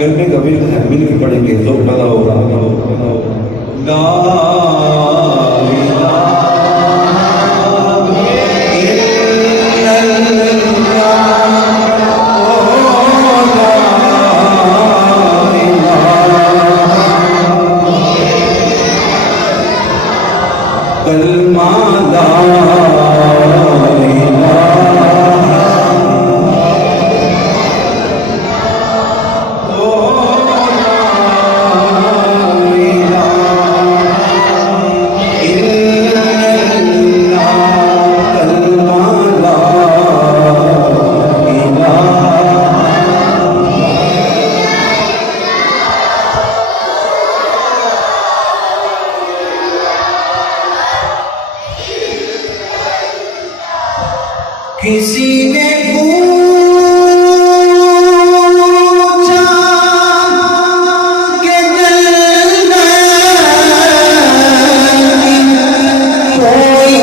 करने कभी मिल के पढ़ेंगे तो पैदा होगा। ला किसी ने पूछा कि दिल कोई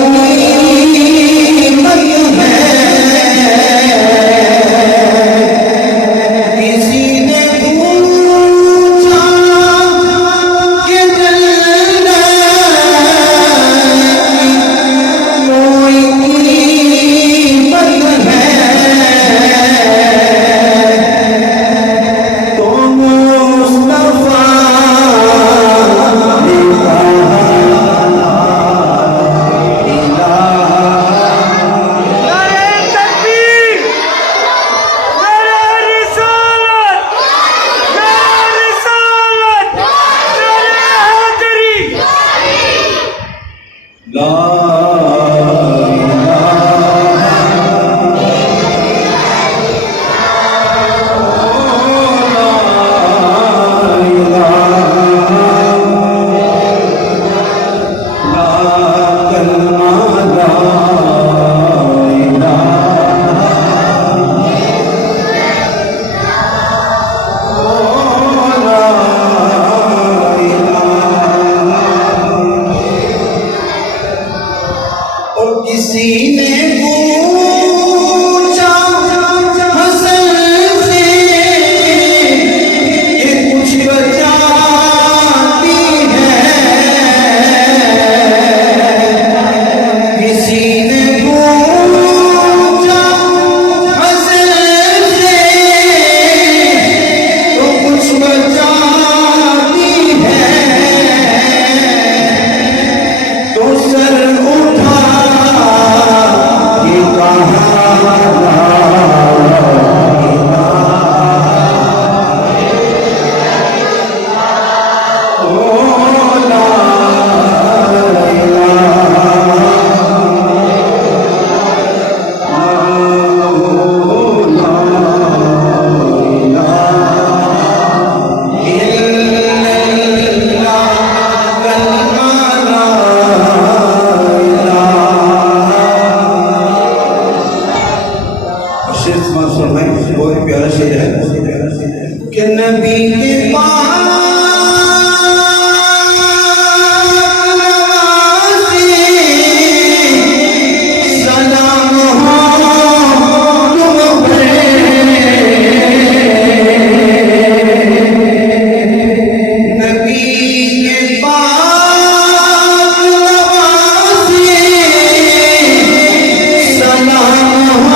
कीमत है, किसी ने पूछा कि दिल कोई किसी ने पूछा हसन से ये कुछ बचाती है, किसी ने पूछा हसन से तो कुछ बचाती है, तो सर उठा बहुत प्यारा शेर है कि नबी के पास सलाम हो तुम पर, नबी के पास सलाम हो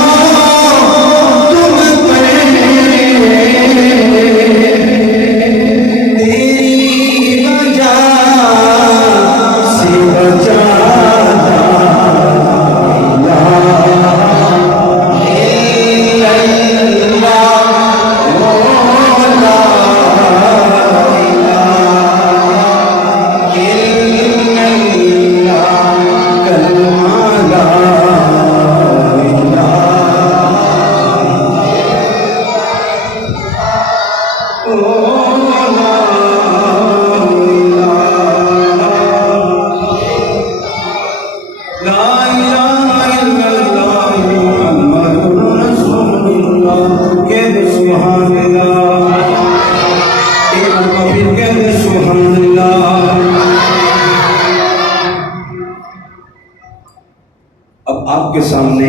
अब आपके सामने